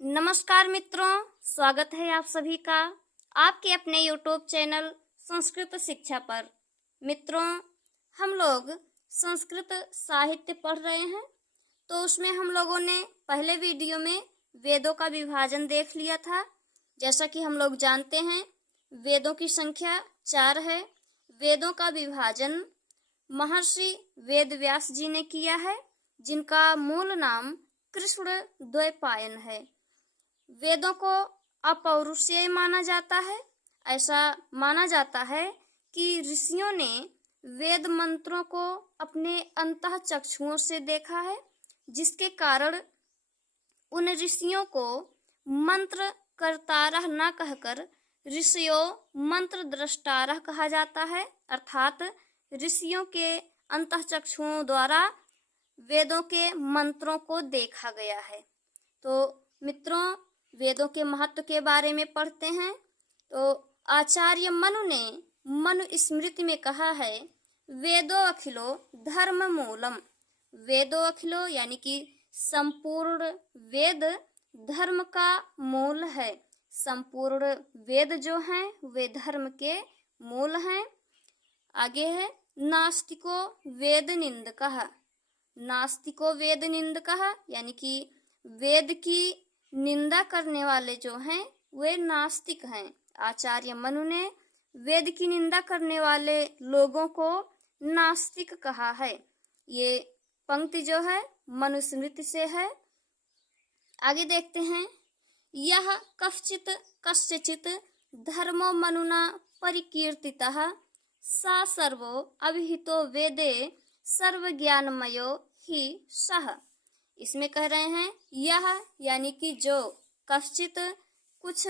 नमस्कार मित्रों, स्वागत है आप सभी का आपके अपने YouTube चैनल संस्कृत शिक्षा पर। मित्रों, हम लोग संस्कृत साहित्य पढ़ रहे हैं, तो उसमें हम लोगों ने पहले वीडियो में वेदों का विभाजन देख लिया था। जैसा कि हम लोग जानते हैं, वेदों की संख्या 4 है। वेदों का विभाजन महर्षि वेदव्यास जी ने किया है, जिनका मूल नाम कृष्ण द्वैपायन है। वेदों को अपौरुषेय माना जाता है। ऐसा माना जाता है कि ऋषियों ने वेद मंत्रों को अपने अंतः चक्षुओं से देखा है, जिसके कारण उन ऋषियों को मंत्र कर्तारः न कहकर ऋषियों मंत्र द्रष्टारः कहा जाता है। अर्थात ऋषियों के अंतः चक्षुओं द्वारा वेदों के मंत्रों को देखा गया है। तो मित्रों, वेदों के महत्व के बारे में पढ़ते हैं। तो आचार्य मनु ने मनु स्मृति में कहा है, वेदो अखिलो धर्म मूलम। वेदो अखिलो यानी कि संपूर्ण वेद धर्म का मूल है। संपूर्ण वेद जो हैं वे धर्म के मूल हैं। आगे है नास्तिको वेद निंदकः। नास्तिको वेद निंदकः यानी कि वेद की निंदा करने वाले जो हैं वे नास्तिक हैं। आचार्य मनु ने वेद की निंदा करने वाले लोगों को नास्तिक कहा है। ये पंक्ति जो है मनुस्मृति से है। आगे देखते हैं, यह कश्चित कस्यचित धर्मो मनुना परिकीर्तितः सा सर्वो अभिहितो वेदे सर्वज्ञानमयो ही सः। इसमें कह रहे हैं यह यानी कि जो, कश्चित कुछ,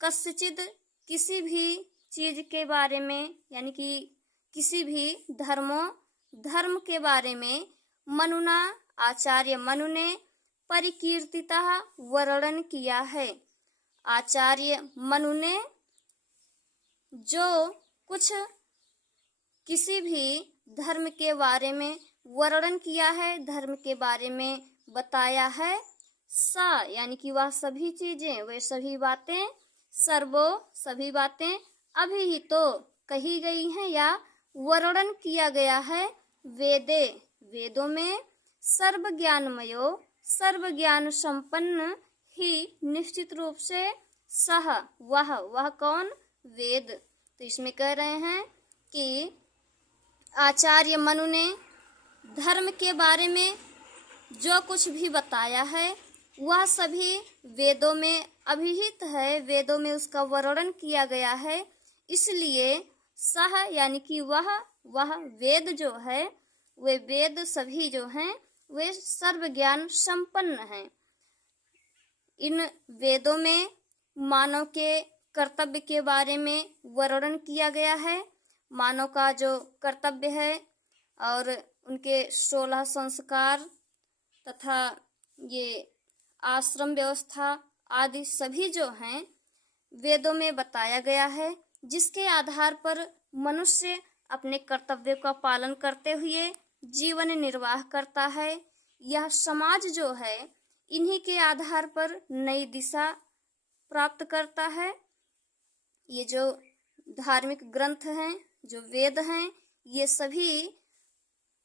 कस्यचित किसी भी चीज के बारे में यानी कि किसी भी धर्म के बारे में मनुना आचार्य मनु ने परिकीर्तितः वर्णन किया है। आचार्य मनु ने जो कुछ किसी भी धर्म के बारे में वर्णन किया है, धर्म के बारे में बताया है, सा यानी कि वह सभी चीजें, वे सभी बातें, सर्वो सभी बातें, अभिहितो कही गई हैं या वर्णन किया गया है, वेदे वेदों में, सर्व ज्ञानमयो सर्व ज्ञान संपन्न ही निश्चित रूप से सह वह कौन, वेद। तो इसमें कह रहे हैं कि आचार्य मनु ने धर्म के बारे में जो कुछ भी बताया है वह सभी वेदों में अभिहित है, वेदों में उसका वर्णन किया गया है। इसलिए सह यानी कि वह वेद जो है, वे वेद सभी जो हैं वे सर्व ज्ञान संपन्न हैं। इन वेदों में मानव के कर्तव्य के बारे में वर्णन किया गया है। मानव का जो कर्तव्य है और उनके 16 संस्कार तथा ये आश्रम व्यवस्था आदि सभी जो हैं वेदों में बताया गया है, जिसके आधार पर मनुष्य अपने कर्तव्य का पालन करते हुए जीवन निर्वाह करता है। यह समाज जो है इन्हीं के आधार पर नई दिशा प्राप्त करता है। ये जो धार्मिक ग्रंथ हैं, जो वेद हैं, ये सभी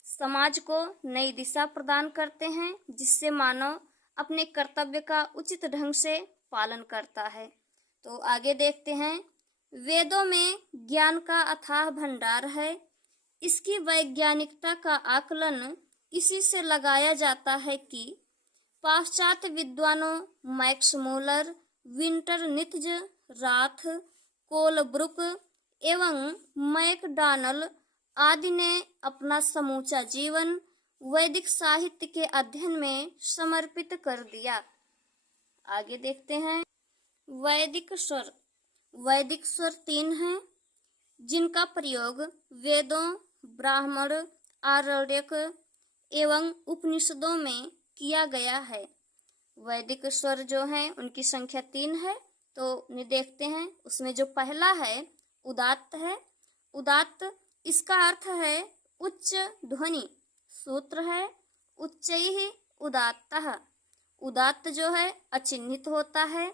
समाज को नई दिशा प्रदान करते हैं, जिससे मानव अपने कर्तव्य का उचित ढंग से पालन करता है। तो आगे देखते हैं, वेदों में ज्ञान का अथाह भंडार है। इसकी वैज्ञानिकता का आकलन इसी से लगाया जाता है कि पाश्चात्य विद्वानों मैक्स मूलर, विंटर नित्ज, राथ, कोलब्रुक एवं मैकडॉनल आदि ने अपना समूचा जीवन वैदिक साहित्य के अध्ययन में समर्पित कर दिया। आगे देखते हैं, वैदिक स्वर 3 हैं, जिनका प्रयोग वेदों, ब्राह्मण, आरण्यक एवं उपनिषदों में किया गया है। वैदिक स्वर जो हैं उनकी संख्या 3 है। तो उन्हें देखते हैं। उसमें जो पहला है उदात्त है। उदात्त इसका अर्थ है उच्च ध्वनि। सूत्र है उच्चैः उदात्तः। उदात्त जो है अचिन्हित होता है।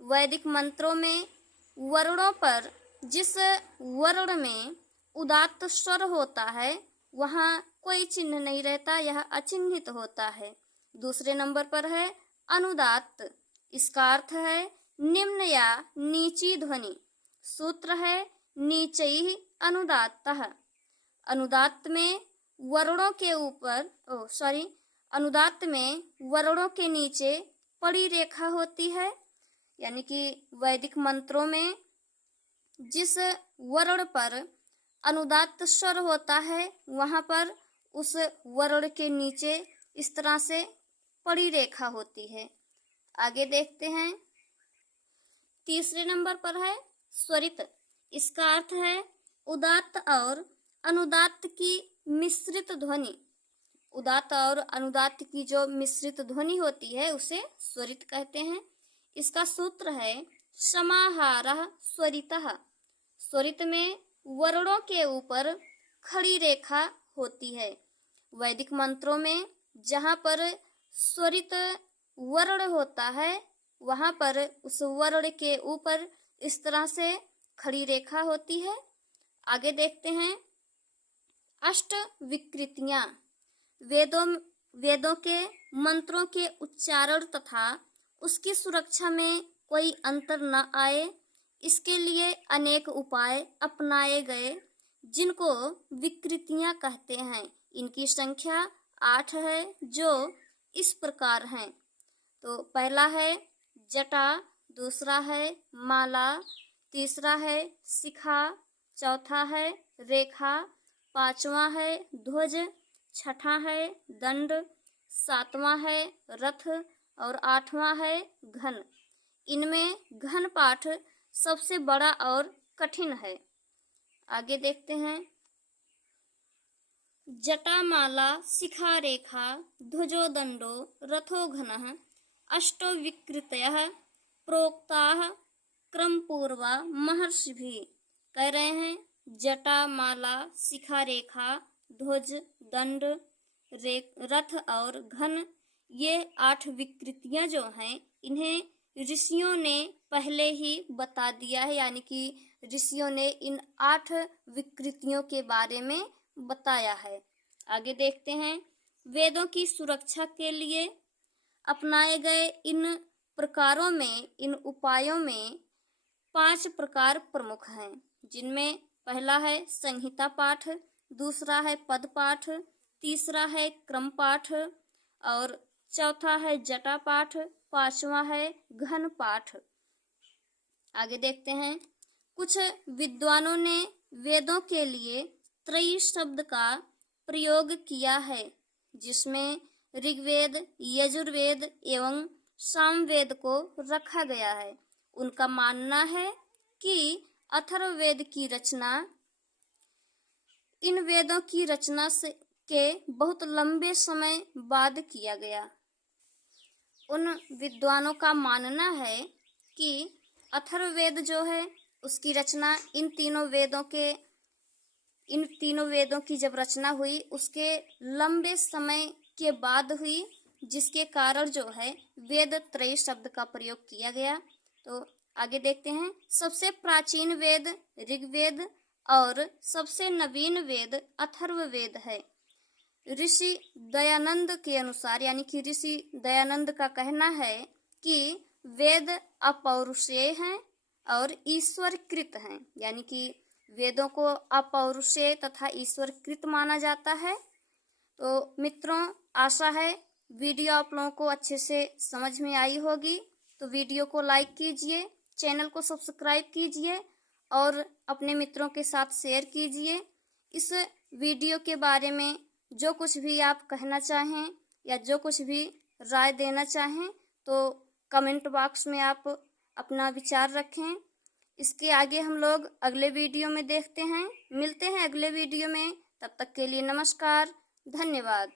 वैदिक मंत्रों में वर्णों पर जिस वर्ण में उदात्त स्वर होता है वहाँ कोई चिन्ह नहीं रहता, यह अचिन्हित होता है। दूसरे नंबर पर है अनुदात्त। इसका अर्थ है निम्न या नीची ध्वनि। सूत्र है नीचैः अनुदात्तः। अनुदात्त में वर्णों के ऊपर अनुदात्त में वर्णों के नीचे पड़ी रेखा होती है, यानी कि वैदिक मंत्रों में जिस वर्ण पर अनुदात्त स्वर होता है वहाँ पर उस वर्ण के नीचे इस तरह से पड़ी रेखा होती है। आगे देखते हैं। तीसरे नंबर पर है स्वरित। इसका अर्थ है उदात्त और अनुदात्त की मिश्रित ध्वनि। उदात्त और अनुदात्त की जो मिश्रित ध्वनि होती है उसे स्वरित कहते हैं। इसका सूत्र है समाहारः स्वरितः। स्वरित में वर्णों के ऊपर खड़ी रेखा होती है। वैदिक मंत्रों में जहाँ पर स्वरित वर्ण होता है वहाँ पर उस वर्ण के ऊपर इस तरह से खड़ी रेखा होती है। आगे देखते हैं। अष्ट विकृतियाँ। वेदों के मंत्रों के उच्चारण तथा उसकी सुरक्षा में कोई अंतर न आए, इसके लिए अनेक उपाय अपनाए गए जिनको विकृतियाँ कहते हैं। इनकी संख्या 8 है जो इस प्रकार हैं। तो पहला है जटा, दूसरा है माला, तीसरा है शिखा, चौथा है रेखा, पांचवा है ध्वज, छठा है दंड, सातवां है रथ और आठवां है घन। इनमें घन पाठ सबसे बड़ा और कठिन है। आगे देखते हैं। जटामाला शिखा रेखा ध्वजो दंडो रथो घनः अष्टो विकृतयः प्रोक्ताः क्रमपूर्वा महर्षिभिः। कह रहे हैं जटा, माला, शिखा रेखा, ध्वज, दंड, रथ और घन, ये 8 विकृतियां जो हैं इन्हें ऋषियों ने पहले ही बता दिया है, यानी कि ऋषियों ने इन 8 विकृतियों के बारे में बताया है। आगे देखते हैं। वेदों की सुरक्षा के लिए अपनाए गए इन प्रकारों में, इन उपायों में 5 प्रकार प्रमुख हैं, जिनमें पहला है संहिता पाठ, दूसरा है पद पाठ, तीसरा है क्रम पाठ और चौथा है जटा पाठ, पांचवा है घन पाठ। आगे देखते हैं। कुछ विद्वानों ने वेदों के लिए त्रयी शब्द का प्रयोग किया है, जिसमें ऋग्वेद, यजुर्वेद एवं सामवेद को रखा गया है। उनका मानना है कि अथर्ववेद की रचना इन वेदों की रचना के बहुत लंबे समय बाद किया गया। उन विद्वानों का मानना है कि अथर्ववेद जो है उसकी रचना इन तीनों वेदों की जब रचना हुई उसके लंबे समय के बाद हुई, जिसके कारण जो है वेद त्रय शब्द का प्रयोग किया गया। तो आगे देखते हैं। सबसे प्राचीन वेद ऋग्वेद और सबसे नवीन वेद अथर्ववेद है। ऋषि दयानंद के अनुसार, यानी कि ऋषि दयानंद का कहना है कि वेद अपौरुषेय हैं और ईश्वरकृत हैं, यानी कि वेदों को अपौरुषेय तथा ईश्वरकृत माना जाता है। तो मित्रों, आशा है वीडियो आप लोगों को अच्छे से समझ में आई होगी। तो वीडियो को लाइक कीजिए, चैनल को सब्सक्राइब कीजिए और अपने मित्रों के साथ शेयर कीजिए। इस वीडियो के बारे में जो कुछ भी आप कहना चाहें या जो कुछ भी राय देना चाहें तो कमेंट बॉक्स में आप अपना विचार रखें। इसके आगे हम लोग अगले वीडियो में देखते हैं। मिलते हैं अगले वीडियो में, तब तक के लिए नमस्कार, धन्यवाद।